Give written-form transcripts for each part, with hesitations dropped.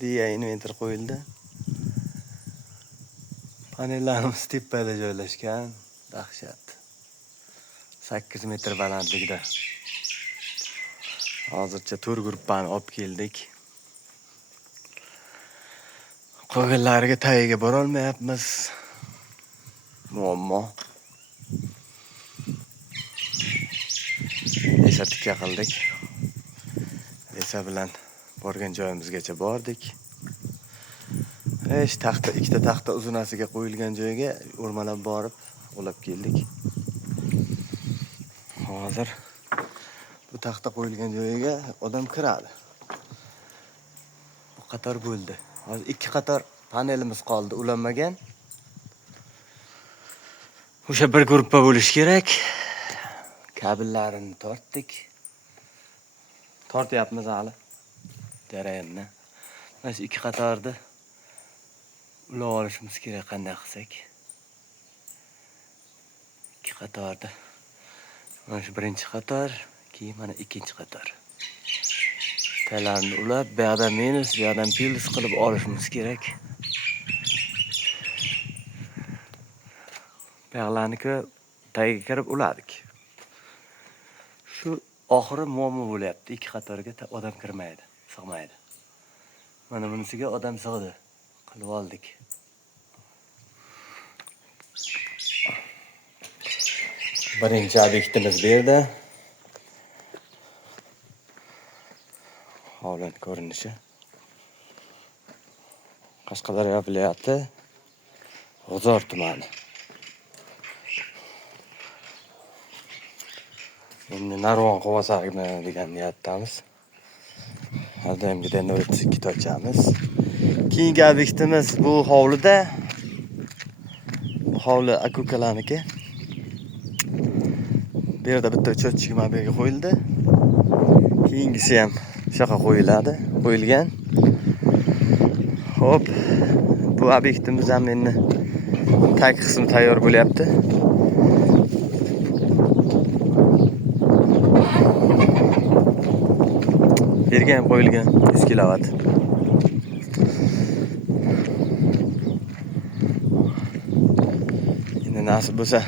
Diye inventor qo'yildi. Panellarimiz tepada joylashgan. Dahshat. 8 metr balandligida. Hozircha 4 gruppani olib keldik. Qolganlariga tagiga bora olmayapmiz. Muammo. Esa tikka qildik. Esa bilan borgan joyimizgacha bordik. Ikkita taxta uzunasiga qo'yilgan joyga o'rmalab borib, olib keldik. Hozir bu taxta qo'yilgan joyiga odam kiradi. Bu qator bo'ldi. Hozir 2 qator panelimiz qoldi, ulanmagan. O'sha bir gruppa bo'lish kerak. Kabellarini tortdik. Tortyapmiz hali. Jarayonni. Mana shu 2 qatorda ulab olishimiz kerak, qanday qilsak. 2 qatorda. Mana shu birinchi qator, keyin mana ikkinchi qator. Talarni ulab, bu yoqdan minus, bu yoqdan plus qilib olishimiz kerak. Bu yoqlarni tagiga kirib uladik. Shu oxiri muammo bo'lyapti. 2 qatorga odam kirmaydi, sig'maydi. Mana bunisiga odam sig'di. Qilib oldik. Birinchi obyektimiz bu yerda. Hovli ko'rinishi. Qashqadaryo viloyati G'uzor tumani. Endi Narvon Quvosag'ini degan niyatdamiz. Har doimgidek navbatchi kit ochamiz. Keyingi obyektimiz bu hovlida. Bu hovli akukalarniki. Bu yerda bitta cho'tchik mobilga qo'yildi. Keyingisi ham shaqa qo'yilgan. Hop, bu obyektimiz ham endi tag qismi tayyor bo'lyapti. Yerga ham qo'yilgan 100 kilovat. Endi nasib bo'lsa,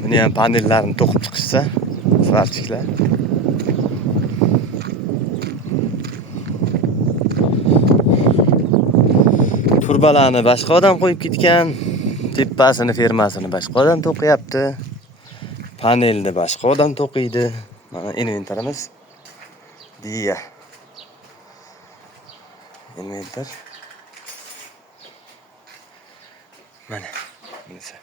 buni ham panellarini to'qib chiqishsa, svarchiklar. Turbalarni boshqa odam qo'yib ketgan, tepasini, fermasini boshqa odam to'qiyapti. Panelni boshqa odam to'qiydi. Mana inventorimiz. Diya. Inventor. Mana bunisi.